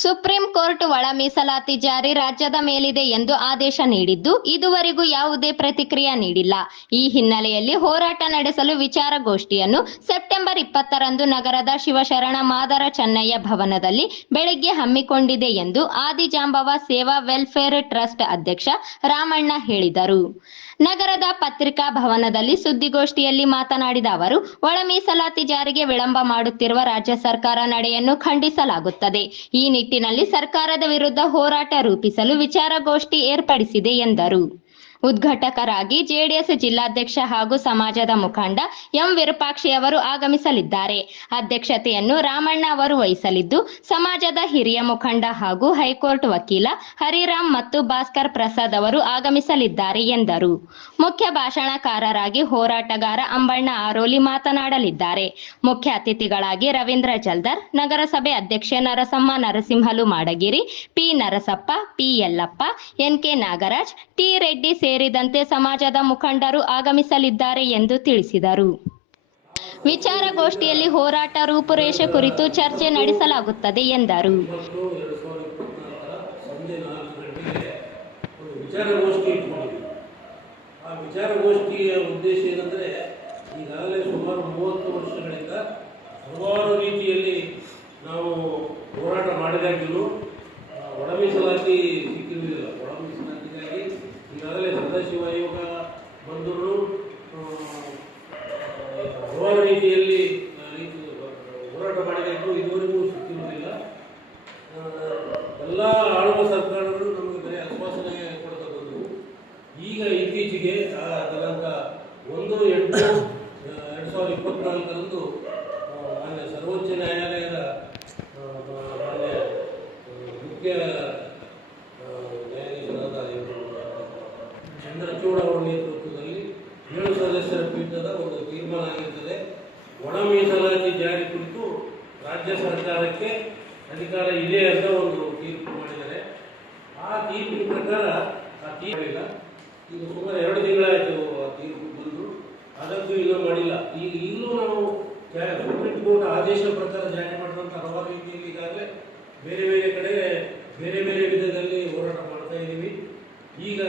Supreme court ಒಳ ಮೀಸಲಾತಿ ಜಾರಿ ರಾಜ್ಯದ ಮೇಲಿದೆ ಎಂದು ಆದೇಶ ನೀಡಿದ್ದು, ಇದುವರೆಗೂ ಯಾವುದೇ ಪ್ರತಿಕ್ರಿಯೆ ನೀಡಿಲ್ಲ. ಈ ಹಿನ್ನೆಲೆಯಲ್ಲಿ ಹೋರಾಟ ನಡೆಸಲು ವಿಚಾರಗೋಷ್ಠಿಯನ್ನು ಸೆಪ್ಟೆಂಬರ್ 20ರಂದು ನಗರದ ಶಿವಶರಣ ಮಾದರ ಚೆನ್ನಯ್ಯ ಭವನದಲ್ಲಿ ಬೆಳಗ್ಗೆ ಹಮ್ಮಿಕೊಂಡಿದೆ ಎಂದು ಆದಿಜಾಂಬವ ಸೇವಾ ವೆಲ್ಫೇರ್ ಟ್ರಸ್ಟ್ ಅಧ್ಯಕ್ಷ ರಾಮಣ್ಣ ಹೇಳಿದರು. ನಗರದ ಪತ್ರಿಕಾ ಭವನದಲ್ಲಿ ಸುದ್ದಿಗೋಷ್ಠಿಯಲ್ಲಿ ಮಾತನಾಡಿದ ಅವರು, ಒಳ ಮೀಸಲಾತಿ ಜಾರಿಗೆ ವಿಳಂಬ ಮಾಡುತ್ತಿರುವ ರಾಜ್ಯ ಸರ್ಕಾರ ನಡೆಯನ್ನು ಖಂಡಿಸಲಾಗುತ್ತದೆ. ಈ ನಿಟ್ಟಿನಲ್ಲಿ ಸರ್ಕಾರದ ವಿರುದ್ಧ ಹೋರಾಟ ರೂಪಿಸಲು ವಿಚಾರಗೋಷ್ಠಿ ಏರ್ಪಡಿಸಿದೆ ಎಂದರು. ಉದ್ಘಾಟಕರಾಗಿ ಜೆಡಿಎಸ್ ಜಿಲ್ಲಾಧ್ಯಕ್ಷ ಹಾಗೂ ಸಮಾಜದ ಮುಖಂಡ ಎಂ ವಿರೂಪಾಕ್ಷಿ ಅವರು ಆಗಮಿಸಲಿದ್ದಾರೆ. ಅಧ್ಯಕ್ಷತೆಯನ್ನು ರಾಮಣ್ಣ ಅವರು ವಹಿಸಲಿದ್ದು, ಸಮಾಜದ ಹಿರಿಯ ಮುಖಂಡ ಹಾಗೂ ಹೈಕೋರ್ಟ್ ವಕೀಲ ಹರಿರಾಮ್ ಮತ್ತು ಭಾಸ್ಕರ್ ಪ್ರಸಾದ್ ಅವರು ಆಗಮಿಸಲಿದ್ದಾರೆ ಎಂದರು. ಮುಖ್ಯ ಭಾಷಣಕಾರರಾಗಿ ಹೋರಾಟಗಾರ ಅಂಬಣ್ಣ ಆರೋಲಿ ಮಾತನಾಡಲಿದ್ದಾರೆ. ಮುಖ್ಯ ಅತಿಥಿಗಳಾಗಿ ರವೀಂದ್ರ ಜಲ್ದರ್, ನಗರಸಭೆ ಅಧ್ಯಕ್ಷೆ Narasamma Narasimhalu Madagiri, P Narasappa, P Yellappa, N K Nagaraj, T Reddy ಸೇರಿದಂತೆ ಸಮಾಜದ ಮುಖಂಡರು ಆಗಮಿಸಲಿದ್ದಾರೆ ಎಂದು ತಿಳಿಸಿದರು. ವಿಚಾರಗೋಷ್ಠಿಯಲ್ಲಿ ಹೋರಾಟ ರೂಪುರೇಷೆ ಕುರಿತು ಚರ್ಚೆ ನಡೆಸಲಾಗುತ್ತದೆ ಎಂದರು. ವಿಚಾರಗೋಷ್ಠಿಯ ಉದ್ದೇಶ ಏನಂದ್ರೆ, ಈಗಾಗಲೇ ಸುಮಾರು 30 ವರ್ಷಗಳಿಂದ ಹಲವಾರು ರೀತಿಯಲ್ಲಿ ನಾವು ಹೋರಾಟ ಮಾಡಿದಾಗಲೂ ಒಳ ಮೀಸಲಾತಿ ಸಿಕ್ಕಿರುವುದಿಲ್ಲ. ಒಳ ಮೀಸಲಾತಿಗಾಗಿ ಈಗಾಗಲೇ ಸದಾಶಿವ ಆಯೋಗ ಬಂದರೂ ಹಲವಾರು ರೀತಿಯಲ್ಲಿ ಹೋರಾಟ ಮಾಡಿದಾಗಲೂ ಇದುವರೆಗೂ ಸಿಕ್ಕಿರುವುದಿಲ್ಲ. ಎಲ್ಲ ಆಳುವ ಸರ್ಕಾರಗಳು ನಮಗೆ ಬರೀ ಆಶ್ವಾಸನೆ ಕೊಡ್ತಾ ಬಂದವು. ಈಗ ಇತ್ತೀಚೆಗೆ ದಿನಾಂಕ 1/8/2024ರಂದು ಮಾನ್ಯ ಸರ್ವೋಚ್ಚ ನ್ಯಾಯಾಲಯದ ಮಾನ್ಯ ಮುಖ್ಯ ನ್ಯಾಯಾಧೀಶರಾದ ಚಂದ್ರಚೂಡ್ ಅವರ ನೇತೃತ್ವದಲ್ಲಿ 7 ಸದಸ್ಯರ ಪೀಠದ ಒಂದು ತೀರ್ಮಾನ ಆಗಿರುತ್ತದೆ. ಒಳ ಮೀಸಲಾತಿ ಜಾರಿ ಕುರಿತು ರಾಜ್ಯ ಸರ್ಕಾರಕ್ಕೆ ಅಧಿಕಾರ ಇದೆ ಅಂತ ಒಂದು ತೀರ್ಪು ಮಾಡಿದ್ದಾರೆ. ಆ ತೀರ್ಪಿನ ಪ್ರಕಾರ ಆ ತೀರ್ಪಿಲ್ಲ. ಈಗ ಸುಮಾರು 2 ತಿಂಗಳಾಯಿತು ಆ ತೀರ್ಪು ಬಂದು, ಅದಕ್ಕೂ ಇನ್ನೂ ಮಾಡಿಲ್ಲ. ಈಗಲೂ ನಾವು ಸುಪ್ರೀಂ ಕೋರ್ಟ್ ಆದೇಶ ಪ್ರಕಾರ ಜಾರಿ ಮಾಡಿದಂಥ ಹಲವಾರು ರೀತಿಯಲ್ಲಿ ಈಗಾಗಲೇ ಬೇರೆ ಬೇರೆ ಕಡೆ ಬೇರೆ ಬೇರೆ ವಿಧದಲ್ಲಿ ಹೋರಾಟ ಮಾಡ್ತಾ ಇದ್ದೀವಿ. ಈಗ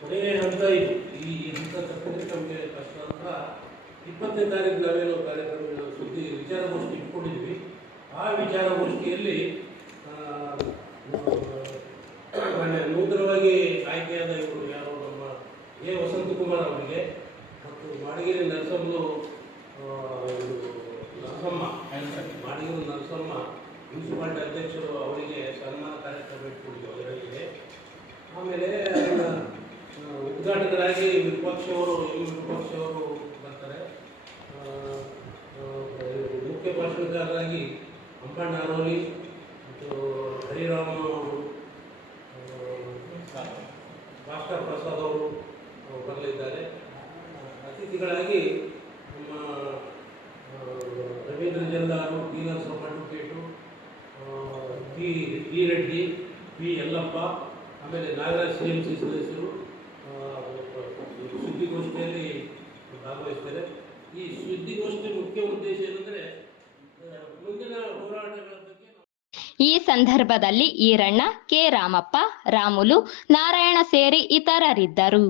ಕೊನೆಯ ಹಂತ ಇದು. ಈ ಹಂತ ತಪ್ಪಿದ್ರೆ ನಮಗೆ ಕಷ್ಟ. ನಂತರ 20ನೇ ತಾರೀಕು ನಾವೇನೋ ಕಾರ್ಯಕ್ರಮ ಸುದ್ದಿ ವಿಚಾರಗೋಷ್ಠಿ ಇಟ್ಕೊಂಡಿದ್ವಿ. ಆ ವಿಚಾರಗೋಷ್ಠಿಯಲ್ಲಿ ನೂತನವಾಗಿ ಆಯ್ಕೆಯಾದ ಇವರು ಯಾರು ನಮ್ಮ ಎ ವಸಂತಕುಮಾರ್ ಅವರಿಗೆ ಮತ್ತು ಮಾಡಗಿರಿ ನರಸಮ್ಮ ಮಾಡಗಿರಿ ನರಸಮ್ಮ ಮುನ್ಸಿಪಾಲಿಟಿ ಅಧ್ಯಕ್ಷರು ಅವರಿಗೆ ಸನ್ಮಾನ ಕಾರ್ಯಕ್ರಮ ಇಟ್ಕೊಂಡಿದ್ವಿ ಅದರಲ್ಲಿ. ಆಮೇಲೆ ಅದನ್ನು ಉದ್ಘಾಟಕರಾಗಿ ವಿರೂಪಾಕ್ಷಿ ಅವರು ಬರ್ತಾರೆ. ಮುಖ್ಯ ಭಾಷಣಕಾರರಾಗಿ ಅಂಬಣ್ಣ ಆರೋಲಿ ಮತ್ತು ಹರಿರಾಮ್ ಅವರು, ಭಾಸ್ಕರ್ ಪ್ರಸಾದ್ ಅವರು ಬರಲಿದ್ದಾರೆ. ಅತಿಥಿಗಳಾಗಿ ನಮ್ಮ ರವೀಂದ್ರ ಜಲ್ದಾರು, T Narasappa advocate, T Reddy, P Yellappa, ಆಮೇಲೆ ನಾಗರಾಜ್ CMC ಸದಸ್ಯರು ಸುದ್ದಿಗೋಷ್ಠಿಯಲ್ಲಿ ಭಾಗವಹಿಸ್ತಾರೆ. ಈ ಸುದ್ದಿಗೋಷ್ಠಿ ಮುಖ್ಯ ಉದ್ದೇಶ ಏನಂದರೆ ಮುಂದಿನ ಹೋರಾಟಗಳ ಬಗ್ಗೆ. ಈ ಸಂದರ್ಭದಲ್ಲಿ ಈರಣ್ಣ, ಕೆ ರಾಮಪ್ಪ, ರಾಮುಲು, ನಾರಾಯಣ ಸೇರಿ ಇತರರಿದ್ದರು.